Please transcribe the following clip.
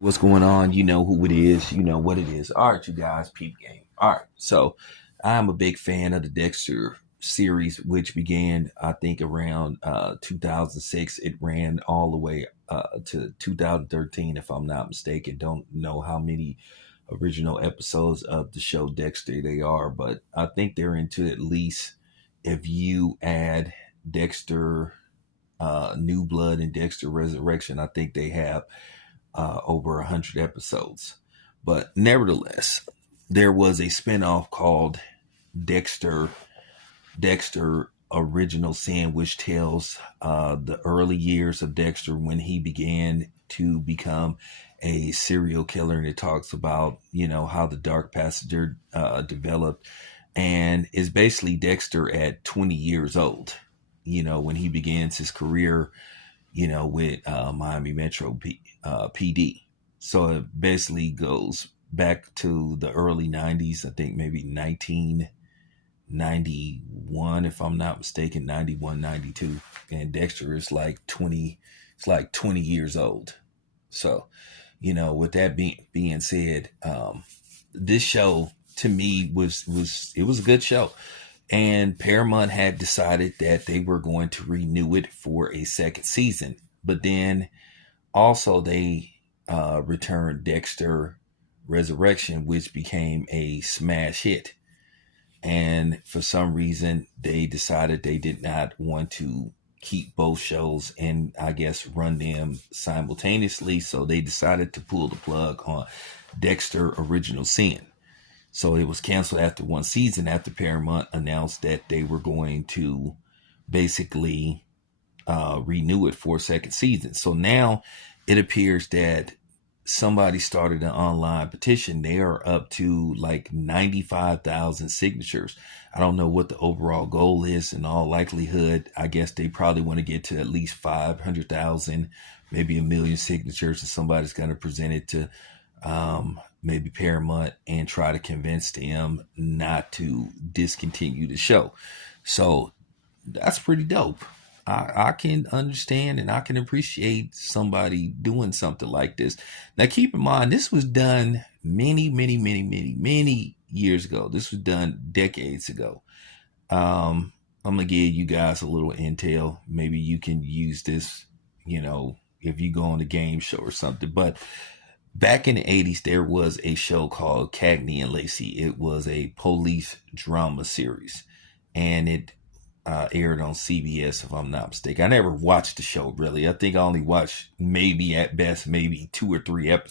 What's going on? You know who it is. You know what it is. All right, you guys, peep game. All right. So I'm a big fan of the Dexter series, which began, I think, around 2006. It ran all the way to 2013, if I'm not mistaken. Don't know how many original episodes of the show Dexter they are, but I think they're into at least, if you add Dexter New Blood and Dexter Resurrection, I think they have over 100 episodes. But nevertheless, there was a spinoff called Dexter Dexter Original Sin, which tells the early years of Dexter when he began to become a serial killer, and it talks about how the Dark Passenger developed, and is basically Dexter at 20 years old. When he begins his career, with Miami Metro PD. So it basically goes back to the early 90s, I think maybe 1991, if I'm not mistaken, 91, 92. And Dexter is like 20, it's like 20 years old. So, with that being said, this show to me was it was a good show. And Paramount had decided that they were going to renew it for a second season. But then also they returned Dexter Resurrection, which became a smash hit. And for some reason, they decided they did not want to keep both shows and I guess run them simultaneously. So they decided to pull the plug on Dexter Original Sin. So it was canceled after one season after Paramount announced that they were going to basically renew it for a second season. So now it appears that somebody started an online petition. They are up to like 95,000 signatures. I don't know what the overall goal is. In all likelihood, I guess they probably want to get to at least 500,000, maybe 1 million signatures, and somebody's going to present it to maybe Paramount and try to convince them not to discontinue the show. So that's pretty dope. I can understand and I can appreciate somebody doing something like this. Now, keep in mind, this was done many years ago. This was done decades ago. I'm going to give you guys a little intel. Maybe you can use this, if you go on a game show or something. But back in the 80s, there was a show called Cagney and Lacey. It was a police drama series, and it aired on CBS, if I'm not mistaken. I never watched the show, really. I think I only watched maybe at best, maybe 2 or 3 episodes.